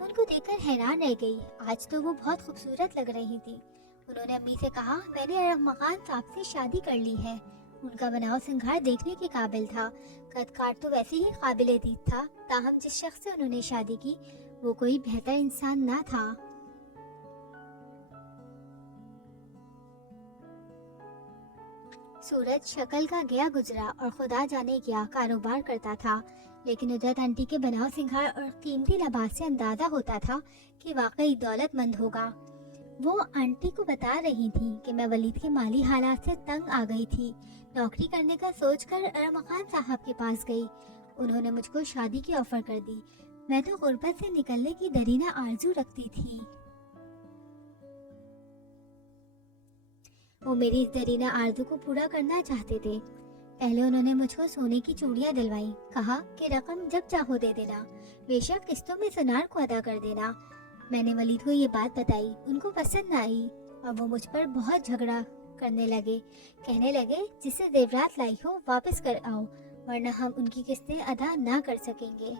ان کو دیکھ کر حیران رہ گئی، آج تو وہ بہت خوبصورت لگ رہی تھی۔ انہوں نے امی سے کہا، میں نے ارمغان صاحب سے شادی کر لی ہے۔ ان کا بناؤ سنگھار دیکھنے کے قابل تھا، قد کاٹ تو ویسے ہی قابل دید تھا، تاہم جس شخص سے انہوں نے شادی کی وہ کوئی بہتر انسان نہ تھا۔ سورج شکل کا گیا گزرا اور خدا جانے کیا کاروبار کرتا تھا، لیکن ندرت آنٹی کے بناؤ سنگھار اور قیمتی لباس سے اندازہ ہوتا تھا کہ واقعی دولت مند ہوگا۔ وہ آنٹی کو بتا رہی تھی کہ میں ولید کے مالی حالات سے تنگ آ گئی تھی، نوکری کرنے کا سوچ کر ارمغان صاحب کے پاس گئی۔ انہوں نے مجھ کو شادی کی آفر کر دی، میں تو غربت سے نکلنے کی درینہ آرزو رکھتی تھی۔ وہ میری اس درینہ آرزو کو پورا کرنا چاہتے تھے۔ پہلے انہوں نے مجھ کو سونے کی چوڑیاں دلوائی، کہا کہ رقم جب چاہو دے دینا، بے شک قسطوں میں سنار کو ادا کر دینا۔ میں نے ولید کو یہ بات بتائی، ان کو پسند نہ آئی اور وہ مجھ پر بہت جھگڑا کرنے لگے، کہنے لگے جسے زیورات لائی ہو واپس کر آؤ ورنہ ہم ان کی قسطیں ادا نہ کر سکیں گے۔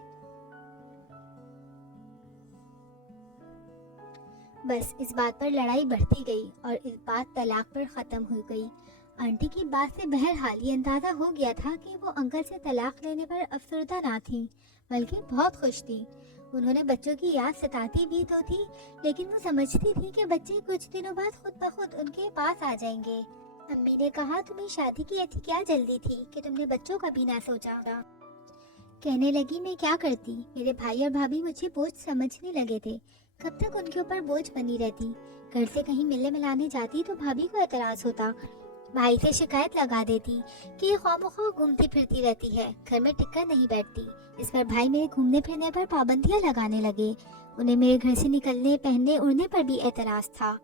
بس اس بات پر لڑائی بڑھتی گئی اور اس بات طلاق پر ختم ہو گئی۔ آنٹی کی بات سے بہرحال یہ اندازہ ہو گیا تھا کہ وہ انکل سے طلاق لینے پر افسردہ نہ تھیں بلکہ بہت خوش تھیں۔ انہوں نے بچوں کی یاد ستاتی بھی تو تھی، لیکن وہ سمجھتی تھی کہ بچے کچھ دنوں بعد خود بخود ان کے پاس آ جائیں گے۔ امی نے کہا، تمہیں شادی کی ایسی کیا جلدی تھی کہ تم نے بچوں کا بھی نہ سوچا؟ کہنے لگی، میں کیا کرتی، میرے بھائی اور بھابھی مجھے بوجھ سمجھنے لگے تھے، کب تک ان کے اوپر بوجھ بنی رہتی؟ گھر سے کہیں ملنے ملانے جاتی تو بھابھی کو اعتراض ہوتا، بھائی سے شکایت لگا دیتی کہ یہ خواہ مخواہ گھومتی پھرتی رہتی ہے، گھر میں ٹک کر نہیں بیٹھتی۔ اس پر بھائی میرے گھومنے پھرنے پر پابندیاں لگانے لگے، انہیں میرے گھر سے نکلنے پہننے اڑنے پر بھی اعتراض تھا۔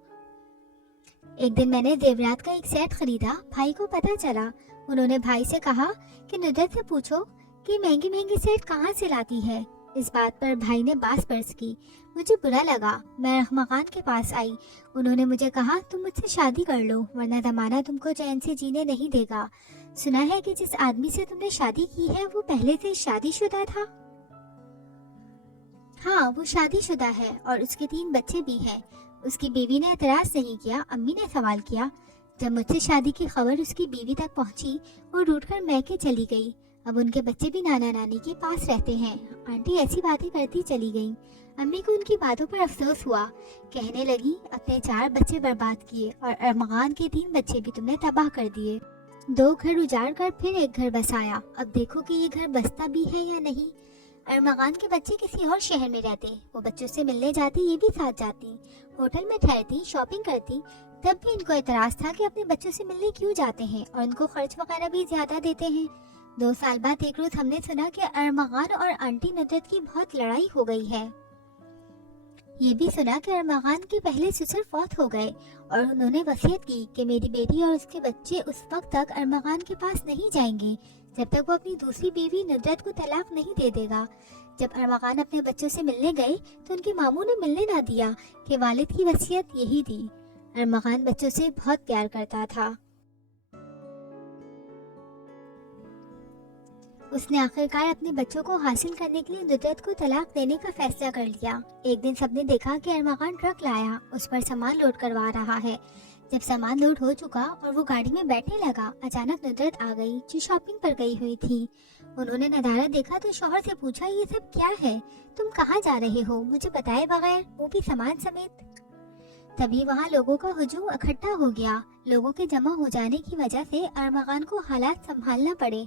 ایک دن میں نے زیورات کا ایک سیٹ خریدا، بھائی کو پتہ چلا۔ انہوں نے بھائی سے کہا کہ ندرت سے پوچھو کہ مہنگی مہنگی سیٹ کہاں سے لاتی ہے۔ اس بات پر بھائی نے باس برس کی، مجھے برا لگا۔ میں ارمغان کے پاس آئی، انہوں نے مجھے کہا، تم مجھ سے شادی کر لو ورنہ زمانہ تم کو چین سے جینے نہیں دے گا۔ سنا ہے کہ جس آدمی سے تم نے شادی کی ہے وہ پہلے سے شادی شدہ تھا؟ ہاں، وہ شادی شدہ ہے اور اس کے 3 بچے بھی ہیں۔ اس کی بیوی نے اعتراض نہیں کیا۔ امی نے سوال کیا۔ جب مجھ سے شادی کی خبر اس کی بیوی تک پہنچی، وہ روٹ کر میکے چلی گئی۔ اب ان کے بچے بھی نانا نانی کے پاس رہتے ہیں۔ آنٹی ایسی باتیں کرتی چلی گئیں۔ امی کو ان کی باتوں پر افسوس ہوا، کہنے لگی، اپنے 4 بچے برباد کیے اور ارمغان کے 3 بچے بھی تم نے تباہ کر دیے۔ 2 گھر اجاڑ کر پھر ایک گھر بسایا، اب دیکھو کہ یہ گھر بستا بھی ہے یا نہیں۔ ارمغان کے بچے کسی اور شہر میں رہتے، وہ بچوں سے ملنے جاتی، یہ بھی ساتھ جاتی، ہوٹل میں ٹھہرتی، شاپنگ کرتی، تب بھی ان کو اعتراض تھا کہ اپنے بچوں سے ملنے کیوں جاتے ہیں اور ان کو خرچ وغیرہ بھی زیادہ دیتے ہیں۔ 2 سال بعد ایک روز ہم نے سنا کہ ارمغان اور آنٹی ندرت کی بہت لڑائی ہو گئی ہے۔ یہ بھی سنا کہ ارمغان کے پہلے سسر فوت ہو گئے اور انہوں نے وصیت کی کہ میری بیٹی اور اس کے بچے اس وقت تک ارمغان کے پاس نہیں جائیں گے جب تک وہ اپنی دوسری بیوی ندرت کو طلاق نہیں دے دے گا۔ جب ارمغان اپنے بچوں سے ملنے گئے تو ان کے ماموں نے ملنے نہ دیا کہ والد کی وصیت یہی تھی۔ ارمغان بچوں سے بہت پیار کرتا تھا۔ اس نے آخرکار اپنے بچوں کو حاصل کرنے کے لیے ندرت کو طلاق دینے کا فیصلہ کر لیا۔ ایک دن سب نے دیکھا کہ ارمغان ٹرک لایا، اس پر سامان لوڈ کروا رہا ہے۔ جب سامان لوڈ ہو چکا اور وہ گاڑی میں بیٹھنے لگا، اچانک ندرت آ گئی جو شاپنگ پر گئی ہوئی تھی۔ انہوں نے ندارہ دیکھا تو شوہر سے پوچھا، یہ سب کیا ہے؟ تم کہاں جا رہے ہو مجھے بتائے بغیر، وہ بھی سامان سمیت؟ تبھی وہاں لوگوں کا ہجوم اکٹھا ہو گیا۔ لوگوں کے جمع ہو جانے کی وجہ سے ارمغان کو حالات سنبھالنا پڑے۔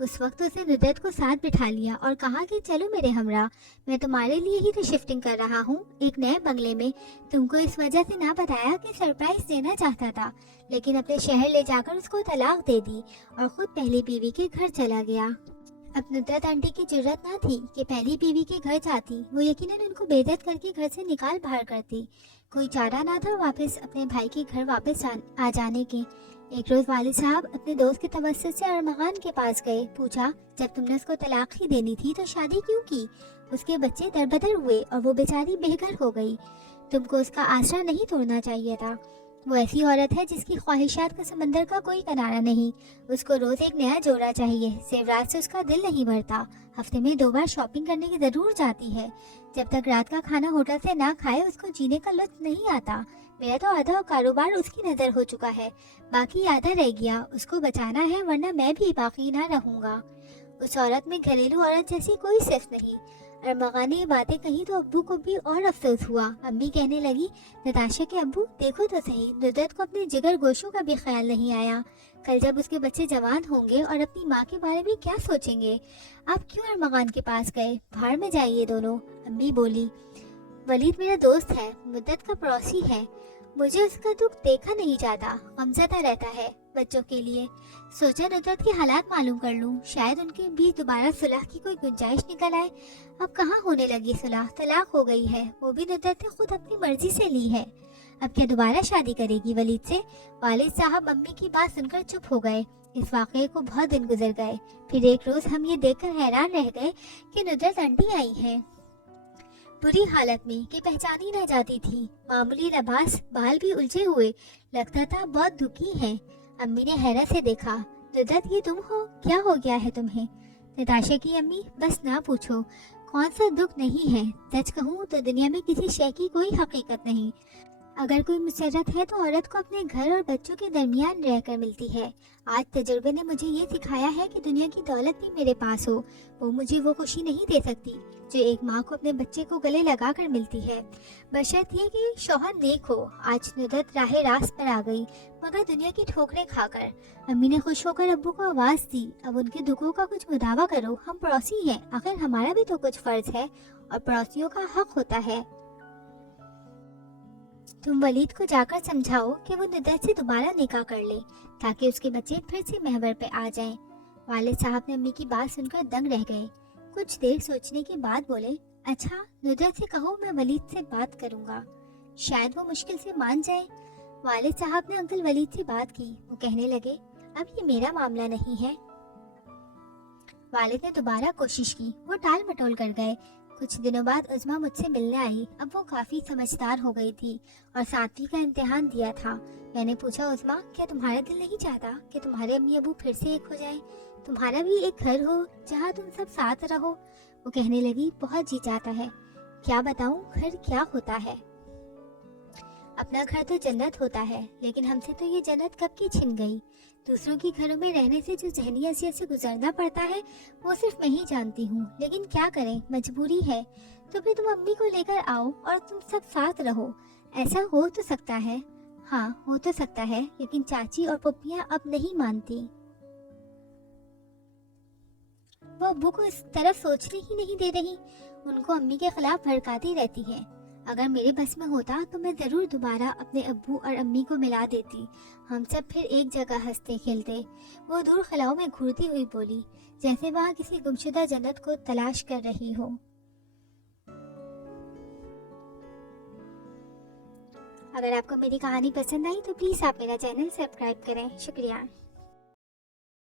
اس وقت اسے ندرت کو ساتھ بٹھا لیا اور کہا کہ چلو میرے ہمراہ، میں تمہارے لیے ہی تو شفٹنگ کر رہا ہوں ایک نئے بنگلے میں۔ تم کو اس وجہ سے نہ بتایا کہ سرپرائز دینا چاہتا تھا، لیکن اپنے شہر لے جا کر اس کو طلاق دے دی اور خود پہلی بیوی کے گھر چلا گیا۔ اب ندرت آنٹی کی جرت نہ تھی کہ پہلی بیوی کے گھر جاتی، وہ یقیناً ان کو بے عزت کر کے گھر سے نکال باہر کرتی۔ کوئی چارہ نہ تھا واپس اپنے بھائی کے گھر واپس آ جانے کے۔ ایک روز والد صاحب اپنے دوست کے توسط سے ارمغان کے پاس گئے، پوچھا، جب تم نے اس کو طلاق ہی دینی تھی تو شادی کیوں کی؟ اس کے بچے دربدر ہوئے اور وہ بیچاری بے گھر ہو گئی، تم کو اس کا آسرا نہیں توڑنا چاہیے تھا۔ وہ ایسی عورت ہے جس کی خواہشات کا سمندر کا کوئی کنارہ نہیں. اس کو روز ایک نیا جوڑا چاہیے. زیورات سے اس کا دل نہیں بھرتا. ہفتے میں 2 بار شاپنگ کرنے کی ضرور جاتی ہے. جب تک رات کا کھانا ہوٹل سے نہ کھائے اس کو جینے کا لطف نہیں آتا. میرا تو آدھا کاروبار اس کی نظر ہو چکا ہے, باقی آدھا رہ گیا. اس کو بچانا ہے ورنہ میں بھی باقی نہ رہوں گا. اس عورت میں گھریلو عورت جیسی کوئی صفت نہیں. ارمغا نے یہ باتیں کہی تو ابو کو بھی اور افسوس ہوا. امی کہنے لگی, نتاشا کے ابو دیکھو تو صحیح, ندرت کو اپنے جگر گوشوں کا بھی خیال نہیں آیا. کل جب اس کے بچے جوان ہوں گے اور اپنی ماں کے بارے میں کیا سوچیں گے. آپ کیوں ارمغان کے پاس گئے؟ بھاڑ میں جائیے دونوں. امی بولی, ولید میرا دوست ہے, مدت کا پڑوسی ہے. مجھے اس کا دکھ دیکھا نہیں جاتا. غمزدہ رہتا ہے بچوں کے لیے. سوچا ندرت کے حالات معلوم کر لوں, شاید ان کے بیچ دوبارہ صلح کی کوئی گنجائش نکل آئے. اب کہاں ہونے لگی صلح, طلاق ہو گئی ہے, وہ بھی ندرت نے خود اپنی مرضی سے لی ہے. اب کیا دوبارہ شادی کرے گی ولید سے؟ والد صاحب امی کی بات سن کر چپ ہو گئے. اس واقعے کو بہت دن گزر گئے. پھر ایک روز ہم یہ دیکھ کر حیران رہ گئے کہ ندرت انٹی آئی ہے, بری حالت میں کہ پہچانی نہ جاتی تھی. معمولی لباس, بال بھی الجھے ہوئے, لگتا تھا بہت دکھی ہے. امی نے حیرت سے دیکھا. ندرت یہ تم ہو, کیا ہو گیا ہے تمہیں؟ نتاشا کی امی, بس نہ پوچھو, کون سا دکھ نہیں ہے. سچ کہوں تو دنیا میں کسی شے کی کوئی حقیقت نہیں. اگر کوئی مسرت ہے تو عورت کو اپنے گھر اور بچوں کے درمیان رہ کر ملتی ہے. آج تجربے نے مجھے یہ سکھایا ہے کہ دنیا کی دولت بھی میرے پاس ہو, وہ مجھے وہ خوشی نہیں دے سکتی جو ایک ماں کو اپنے بچے کو گلے لگا کر ملتی ہے, بشرط یہ کہ شوہر نیک ہو. آج ندرت راہ راست پر آ گئی, مگر دنیا کی ٹھوکریں کھا کر. امی نے خوش ہو کر ابو کو آواز دی, اب ان کے دکھوں کا کچھ مداوع کرو, ہم پڑوسی ہیں, آخر ہمارا بھی تو کچھ فرض ہے اور پڑوسیوں کا حق ہوتا ہے. تم ولید کو جا کر سمجھاؤ کہ وہ ندرت سے دوبارہ نکاح کر لے تاکہ اس کے بچے پھر سے محور پہ آ جائیں. والد صاحب نے امی کی بات سن کر دنگ رہ گئے. کچھ دیر سوچنے کے بعد بولے, اچھا ندرت سے کہو میں ولید سے بات کروں گا, شاید وہ مشکل سے مان جائے. والد صاحب نے انکل ولید سے بات کی. وہ کہنے لگے, اب یہ میرا معاملہ نہیں ہے. والد نے دوبارہ کوشش کی. وہ ٹال مٹول کر گئے. کچھ دنوں بعد عظمیٰ مجھ سے ملنے آئی. اب وہ کافی سمجھدار ہو گئی تھی اور 7ویں کا امتحان دیا تھا. میں نے پوچھا, عظمیٰ کیا تمہارا دل نہیں چاہتا کہ تمہارے امی ابو پھر سے ایک ہو جائیں, تمہارا بھی ایک گھر ہو جہاں تم سب ساتھ رہو؟ وہ کہنے لگی, بہت جی چاہتا ہے. کیا بتاؤں گھر کیا ہوتا ہے. اپنا گھر تو جنت ہوتا ہے, لیکن ہم سے تو یہ جنت کب کی چھن گئی. دوسروں کے گھروں میں رہنے سے جو ذہنی اذیت سے گزرنا پڑتا ہے وہ صرف میں ہی جانتی ہوں, لیکن کیا کریں, مجبوری ہے. تو پھر تم امی کو لے کر آؤ اور تم سب ساتھ رہو. ایسا ہو تو سکتا ہے. ہاں ہو تو سکتا ہے, لیکن چاچی اور پپیاں اب نہیں مانتی. وہ ابو کو اس طرف سوچنے ہی نہیں دے رہی. ان کو امی کے خلاف بھڑکاتی رہتی ہے. اگر میرے بس میں ہوتا تو میں ضرور دوبارہ اپنے ابو اور امی کو ملا دیتی. ہم سب پھر ایک جگہ ہنستے کھیلتے. وہ دور خلاؤں میں گھورتی ہوئی بولی, جیسے وہاں کسی گمشدہ جنت کو تلاش کر رہی ہو. اگر آپ کو میری کہانی پسند آئی تو پلیز آپ میرا چینل سبسکرائب کریں. شکریہ.